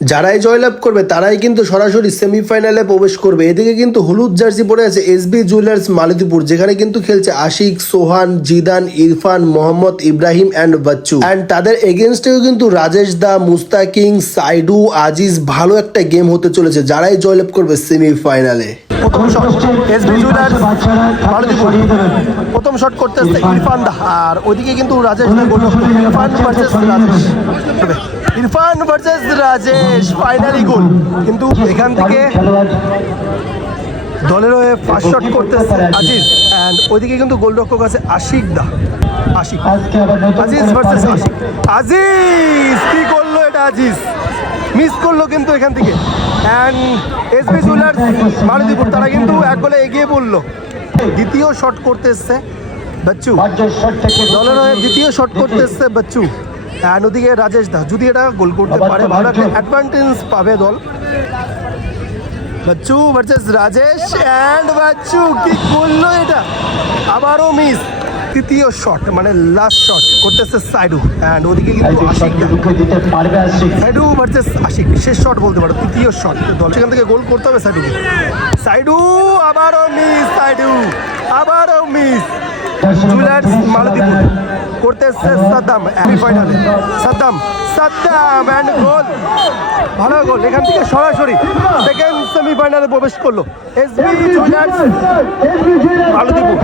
যারাই জয়লাভ করবে তারাই কিন্তু সরাসরি সেমিফাইনালে প্রবেশ করবে। এদিকে কিন্তু হলুদ জার্সি পরে আছে এসবি জুয়েলার্স মালতীপুর, যেখানে কিন্তু খেলছে আশিক, সোহান, জিদান, ইরফান, মোহাম্মদ ইব্রাহিম অ্যান্ড বাচ্চু। অ্যান্ড তাদের এগেনস্টেও কিন্তু রাজেশ দা, মুস্তাকিং, সাইডু, আজিজ। ভালো একটা গেম হতে চলেছে যারাই জয়লাভ করবে সেমিফাইনালে। প্রথম শট এসবি জুয়েলার্স মালতীপুর, প্রথম শট করতে আসছে ইরফান দা, আর ওইদিকে কিন্তু রাজেশ দা goal. Irfan versus Rajesh, Irfan versus Rajesh, finally goal. কিন্তু এখান থেকে দলের হয়ে ফার্স্ট শট করতেছে আজিজ, অ্যান্ড ওইদিকে কিন্তু গোলরক্ষক আছে আশিক দা। আশিক, আজিজ ভার্সেস আশিক। আজিজ কি করলো এটা, আজিজ মিস করলো কিন্তু এখান থেকে। অ্যান্ড এসবি জুয়েলার্স মালতীপুর তারা কিন্তু এক গোলে এগিয়ে পড়লো। দ্বিতীয় শট করতে এসছে বাচ্চু, দলের হয়ে দ্বিতীয় শট করতে এসছে বাচ্চু। অ্যান্ড ওদিকে রাজেশ দা যদি এটা গোল করতে পারে ভালো একটা অ্যাডভান্টেজ পাবে দল। বাচ্চু ভার্সেস রাজেশ, অ্যান্ড বাচ্চু কি করলো এটা, আবারও মিস। তৃতীয় শট মানে লাস্ট শট করতেছে সাইডু, অ্যান্ড ওদিকে কিন্তু আশিক, সাইডু ভার্সেস আশিক, শেষ শট বলতে পারো, তৃতীয় শট দল। সেখান থেকে গোল করতে হবে সাইডুকে। সাইডু আবারও মিস, সাইডু আবারও মিস। জুয়েলার্স মালতীপুর করতেছে সাদ্দাম সেমিফাইনালে। সাদ্দাম অ্যান্ড গোল, ভালো গোল। এখান থেকে সরাসরি সেকেন্ড সেমিফাইনালে প্রবেশ করলো এসবি জুয়েলার্স মালতীপুর।